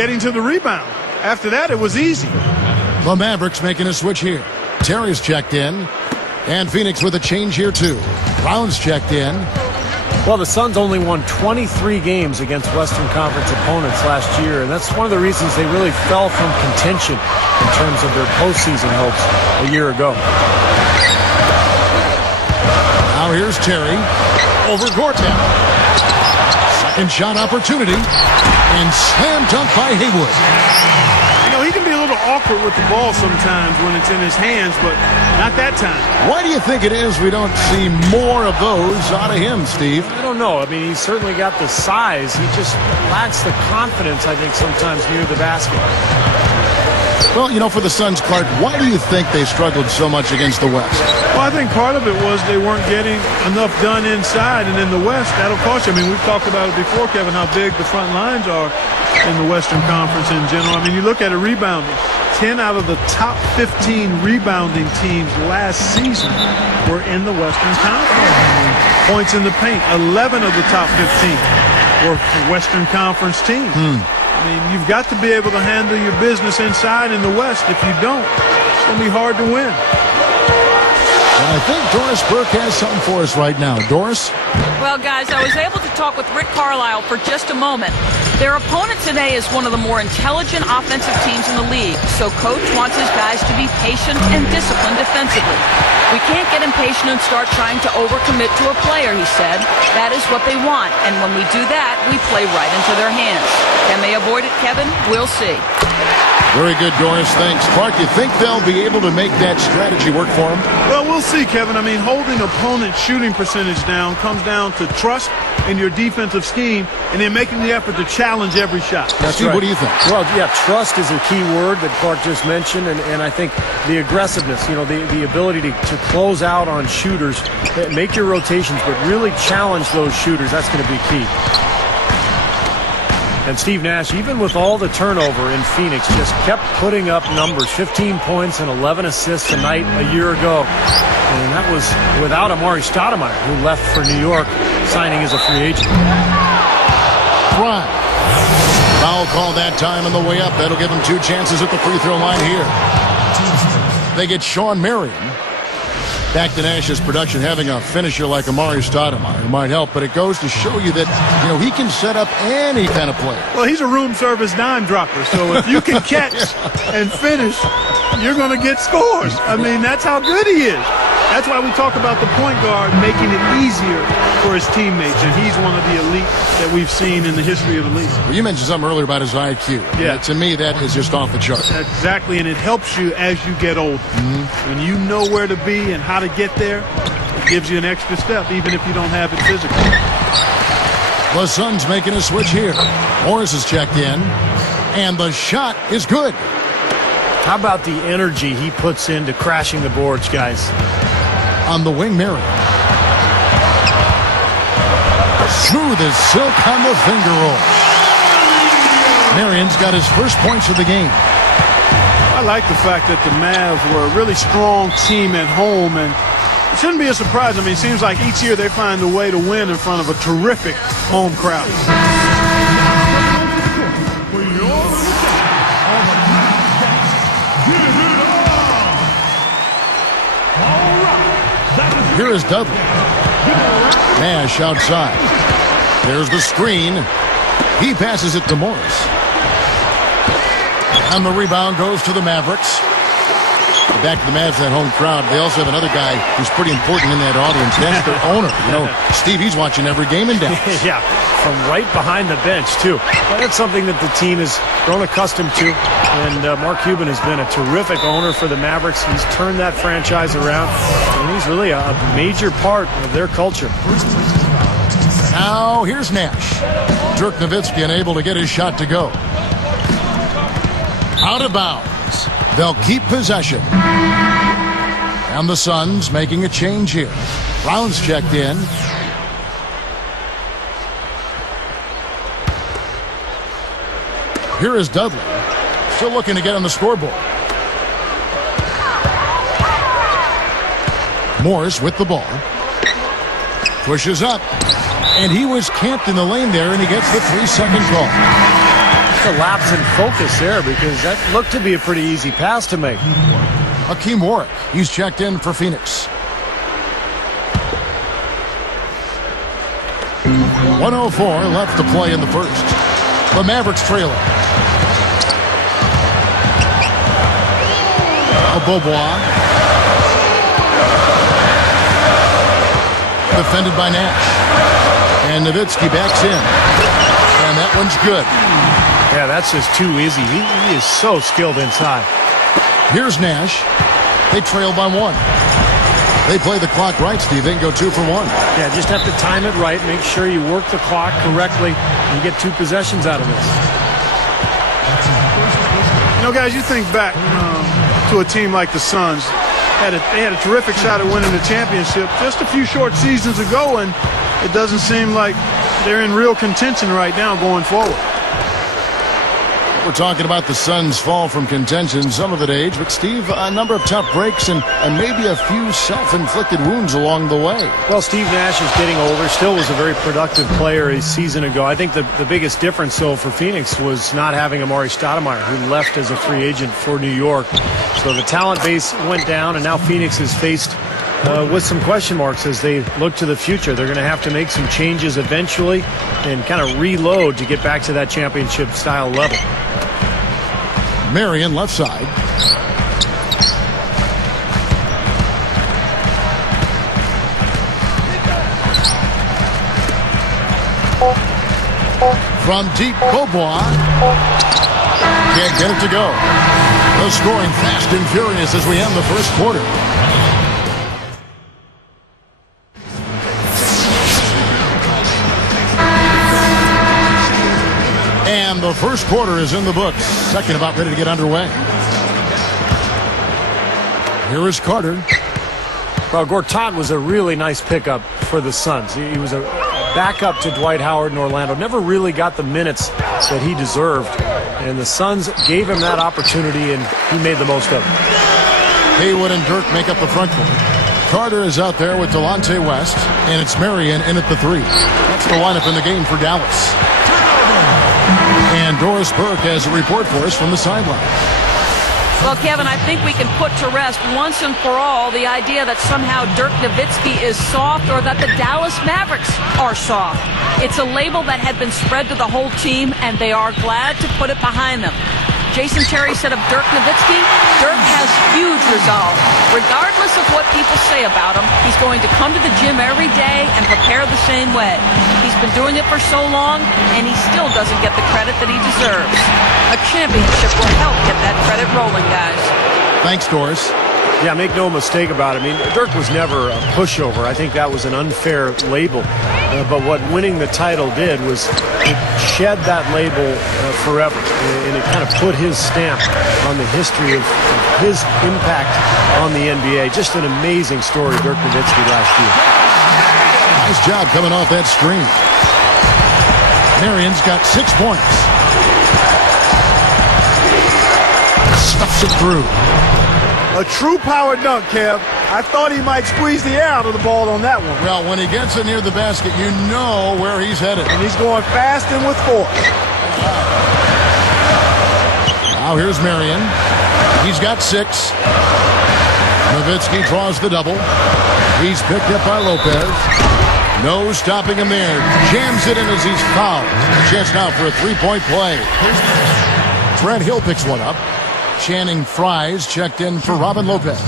getting to the rebound. After that, it was easy. The Mavericks making a switch here. Terry's checked in. And Phoenix with a change here, too. Brown's checked in. Well, the Suns only won 23 games against Western Conference opponents last year, and that's one of the reasons they really fell from contention in terms of their postseason hopes a year ago. Now here's Terry over Gortat. Second shot opportunity, and slam dunk by Haywood. You know, he can be a little awkward with the ball sometimes when it's in his hands, but not that time. Why do you think it is we don't see more of those out of him, Steve? I don't know. I mean, he's certainly got the size. He just lacks the confidence, I think, sometimes near the basket. Well, you know, for the Suns, Clark, why do you think they struggled so much against the West? Well, I think part of it was they weren't getting enough done inside, and in the West, that'll cost you. I mean, we've talked about it before, Kevin, how big the front lines are in the Western Conference in general. I mean, you look at it rebounding. 10 out of the top 15 rebounding teams last season were in the Western Conference. Points in the paint, 11 of the top 15 were Western Conference teams. I mean, you've got to be able to handle your business inside in the West. If you don't, it's going to be hard to win. And I think Doris Burke has something for us right now. Doris? Well, guys, I was able to talk with Rick Carlisle for just a moment. Their opponent today is one of the more intelligent offensive teams in the league, so Coach wants his guys to be patient and disciplined defensively. We can't get impatient and start trying to overcommit to a player, he said. That is what they want, and when we do that, we play right into their hands. Can they avoid it, Kevin? We'll see. Very good, Doris. Thanks. Clark, you think they'll be able to make that strategy work for them? Well, we'll see, Kevin. I mean, holding opponent's shooting percentage down comes down to trust in your defensive scheme and then making the effort to challenge every shot. That's Steve, right. what do you think? Well, yeah, trust is a key word that Clark just mentioned, and I think the aggressiveness, you know, the ability to close out on shooters, make your rotations, but really challenge those shooters. That's going to be key. And Steve Nash, even with all the turnover in Phoenix, just kept putting up numbers, 15 points and 11 assists a night a year ago. And that was without Amari Stoudemire, who left for New York, signing as a free agent. Right. Foul call that time on the way up. That'll give them 2 chances at the free throw line here. They get Sean Marion. Back to Nash's production, having a finisher like Amari Stoudemire might help, but it goes to show you that, you know, he can set up any kind of play. Well, he's a room service dime dropper, so if you can catch and finish, you're going to get scores. I mean, that's how good he is. That's why we talk about the point guard making it easier for his teammates, and he's one of the elite that we've seen in the history of the league. Well, you mentioned something earlier about his IQ. Yeah. To me, that is just off the chart. Exactly, and it helps you as you get older. When you know where to be and how to get there, it gives you an extra step, even if you don't have it physically. The Suns making a switch here. Morris is checked in, and the shot is good. How about the energy he puts into crashing the boards, guys? On the wing, Marion. Smooth as silk on the finger roll. Marion's got his first points of the game. I like the fact that the Mavs were a really strong team at home, and it shouldn't be a surprise. I mean, it seems like each year they find a way to win in front of a terrific home crowd. Here is Dudley. Nash outside. There's the screen. He passes it to Morris. And the rebound goes to the Mavericks. Back to the Mavs, that home crowd. They also have another guy who's pretty important in that audience. That's their owner. You know, Steve, he's watching every game in Dallas. Yeah, from right behind the bench, too. That's something that the team has grown accustomed to. And Mark Cuban has been a terrific owner for the Mavericks. He's turned that franchise around, and he's really a major part of their culture. Now, here's Nash. Dirk Nowitzki unable to get his shot to go. Out of bounds. They'll keep possession. And the Suns making a change here. Brown's checked in. Here is Dudley. Still looking to get on the scoreboard. Morris with the ball. Pushes up. And he was camped in the lane there, and he gets the 3-second call. a lapse in focus there because that looked to be a pretty easy pass to make. Hakeem Warwick, he's checked in for Phoenix. 1:04 left to play in the first. The Mavericks trailing. Bobois. Defended by Nash. And Nowitzki backs in. And that one's good. Yeah, that's just too easy. He is so skilled inside. Here's Nash. They trail by 1. They play the clock right, Steve. They can go 2 for 1. Yeah, just have to time it right. Make sure you work the clock correctly. You get 2 possessions out of this. You know, guys, you think back to a team like the Suns. They had a terrific shot at winning the championship just a few short seasons ago, and it doesn't seem like they're in real contention right now going forward. We're talking about the Suns' fall from contention, some of it age, but Steve, a number of tough breaks and maybe a few self-inflicted wounds along the way. Well, Steve Nash is getting older, still was a very productive player a season ago. I think the biggest difference, though, for Phoenix was not having Amari Stoudemire, who left as a free agent for New York. So the talent base went down, and now Phoenix is faced with some question marks as they look to the future. They're going to have to make some changes eventually and kind of reload to get back to that championship-style level. Marion left side. From deep, Bobois. Can't get it to go. The scoring fast and furious as we end the first quarter. And the first quarter is in the books. Second about ready to get underway. Here is Carter. Well, Gortat was a really nice pickup for the Suns. He was a backup to Dwight Howard in Orlando. Never really got the minutes that he deserved. And the Suns gave him that opportunity, and he made the most of it. Haywood and Dirk make up the front court. Carter is out there with Delonte West, and it's Marion in at the 3. That's the lineup in the game for Dallas. And Doris Burke has a report for us from the sideline. Well, Kevin, I think we can put to rest once and for all the idea that somehow Dirk Nowitzki is soft or that the Dallas Mavericks are soft. It's a label that had been spread to the whole team, and they are glad to put it behind them. Jason Terry said of Dirk Nowitzki, Dirk has huge resolve. Regardless of what people say about him, he's going to come to the gym every day and prepare the same way. He's been doing it for so long, and he still doesn't get the credit that he deserves. A championship will help get that credit rolling, guys. Thanks, Doris. Yeah, make no mistake about it. I mean, Dirk was never a pushover. I think that was an unfair label. But what winning the title did was it shed that label forever. And it kind of put his stamp on the history of his impact on the NBA. Just an amazing story, Dirk Nowitzki last year. Nice job coming off that screen. Marion's got 6 points. Stuffs it through. A true power dunk, Kev. I thought he might squeeze the air out of the ball on that one. Well, when he gets it near the basket, you know where he's headed. And he's going fast and with force. Now here's Marion. He's got 6. Nowitzki draws the double. He's picked up by Lopez. No stopping him there. Jams it in as he's fouled. A chance now for a 3-point play. Brad Hill picks one up. Channing Fries checked in for Robin Lopez.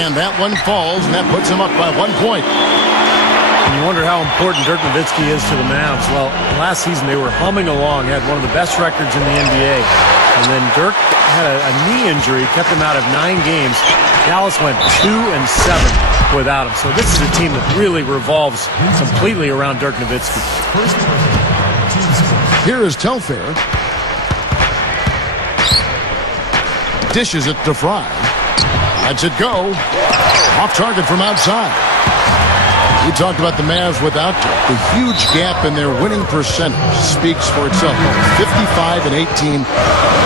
And that one falls, and that puts him up by 1 point. And you wonder how important Dirk Nowitzki is to the Mavs. Well, last season they were humming along, had one of the best records in the NBA. And then Dirk had a knee injury, kept him out of 9 games. Dallas went 2-7 without him. So this is a team that really revolves completely around Dirk Nowitzki. Here is Telfair. Dishes it to Fry. Lets it go. Off target from outside. We talked about the Mavs without Dirk. The huge gap in their winning percentage speaks for itself. 55 and 18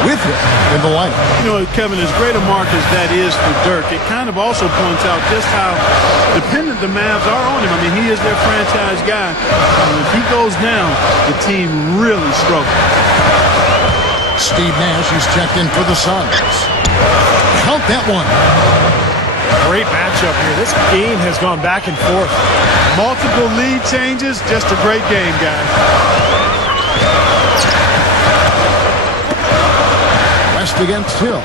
with him in the lineup. You know, Kevin, as great a mark as that is for Dirk, it kind of also points out just how dependent the Mavs are on him. I mean, he is their franchise guy. And if he goes down, the team really struggles. Steve Nash is checked in for the Suns. Count that one. Great matchup here. This game has gone back and forth. Multiple lead changes, just a great game, guys. West against Hill.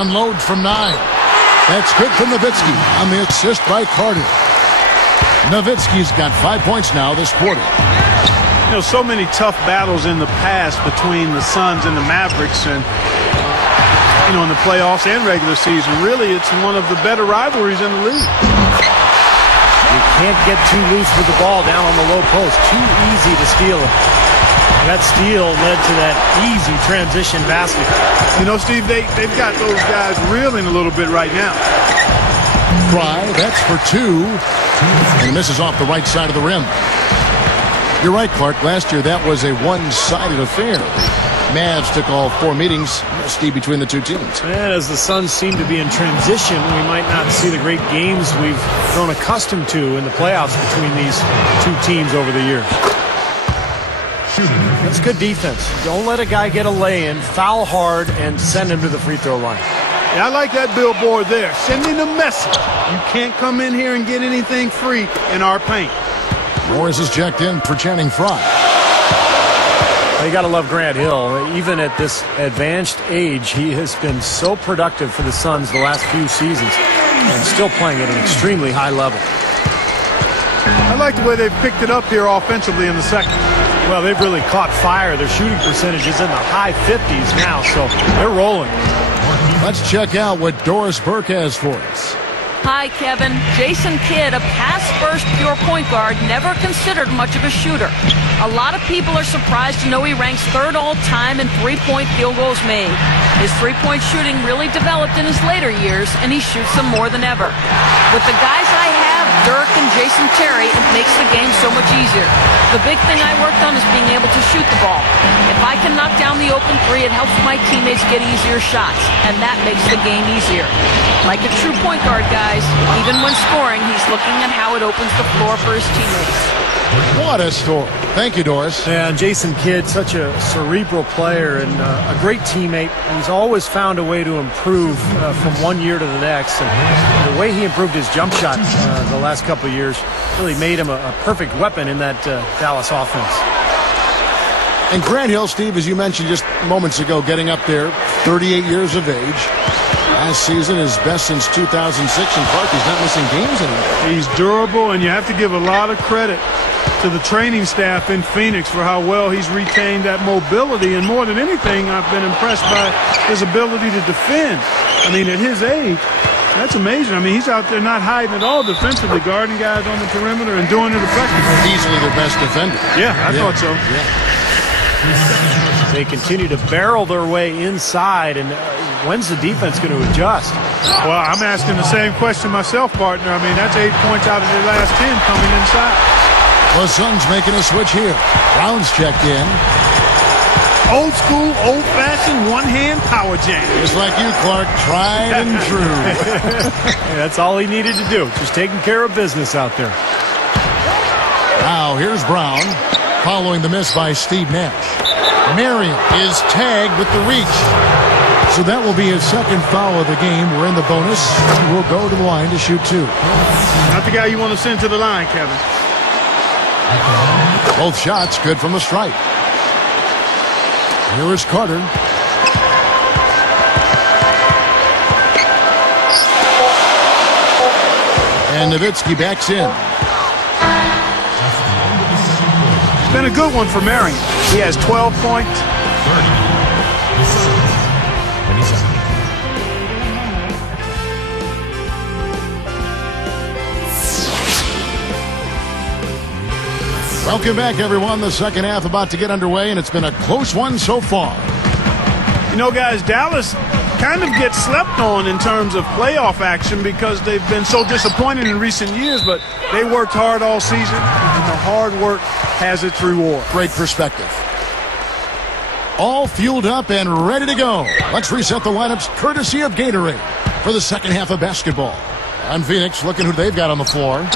Unload from 9. That's good from Nowitzki on the assist by Carter. Nowitzki's got 5 points now this quarter. You know, so many tough battles in the past between the Suns and the Mavericks, and you know, in the playoffs and regular season. Really, it's one of the better rivalries in the league. You can't get too loose with the ball down on the low post. Too easy to steal it. That steal led to that easy transition basket. You know, Steve, they've got those guys reeling a little bit right now. Fry, that's for 2. And misses off the right side of the rim. You're right, Clark. Last year, that was a one-sided affair. Mavs took all 4 meetings, Steve, between the two teams. And as the Suns seem to be in transition, we might not see the great games we've grown accustomed to in the playoffs between these two teams over the years. That's good defense. Don't let a guy get a lay-in, foul hard, and send him to the free throw line. Yeah, I like that billboard there, sending a message. You can't come in here and get anything free in our paint. Morris is checked in for Channing Frye. You got to love Grant Hill. Even at this advanced age, he has been so productive for the Suns the last few seasons and still playing at an extremely high level. I like the way they've picked it up here offensively in the second. Well, they've really caught fire. Their shooting percentage is in the high 50s now, so they're rolling. Let's check out what Doris Burke has for us. Hi, Kevin. Jason Kidd, a pass-first pure point guard, never considered much of a shooter. A lot of people are surprised to know he ranks 3rd all-time in three-point field goals made. His three-point shooting really developed in his later years, and he shoots them more than ever. With the guys I have, Dirk and Jason Terry, it makes the game so much easier. The big thing I worked on is being able to shoot the ball. If I can knock down the open 3, it helps my teammates get easier shots, and that makes the game easier. Like a true point guard, guys, even when scoring, he's looking at how it opens the floor for his teammates. What a story. Thank you, Doris. And Jason Kidd, such a cerebral player and a great teammate. He's always found a way to improve from one year to the next. And the way he improved his jump shot the last couple of years really made him a perfect weapon in that Dallas offense. And Grant Hill, Steve, as you mentioned just moments ago, getting up there, 38 years of age. Last season, his best since 2006 in Clark. He's not missing games anymore. He's durable, and you have to give a lot of credit to the training staff in Phoenix for how well he's retained that mobility. And more than anything, I've been impressed by his ability to defend. I mean, at his age, that's amazing. I mean, he's out there not hiding at all defensively, guarding guys on the perimeter and doing it effectively. Easily their best defender. Yeah, I thought so. Yeah. They continue to barrel their way inside, and when's the defense going to adjust? Well, I'm asking the same question myself, partner. I mean, that's 8 points out of their last 10 coming inside. The Suns making a switch here. Brown's checked in. Old school, old-fashioned, one-hand power jam. Just like you, Clark, tried and true. That's all he needed to do, just taking care of business out there. Now, here's Brown, following the miss by Steve Nash. Marion is tagged with the reach. So that will be his second foul of the game. We're in the bonus. We'll go to the line to shoot 2. Not the guy you want to send to the line, Kevin. Both shots good from the stripe. Here is Carter. And Nowitzki backs in. It's been a good one for Marion. He has 12 points. 30. Welcome back, everyone. The second half about to get underway, and it's been a close one so far. You know, guys, Dallas kind of get slept on in terms of playoff action because they've been so disappointed in recent years, but they worked hard all season, and the hard work has its reward. Great perspective. All fueled up and ready to go. Let's reset the lineups courtesy of Gatorade for the second half of basketball. I'm Phoenix, looking who they've got on the floor.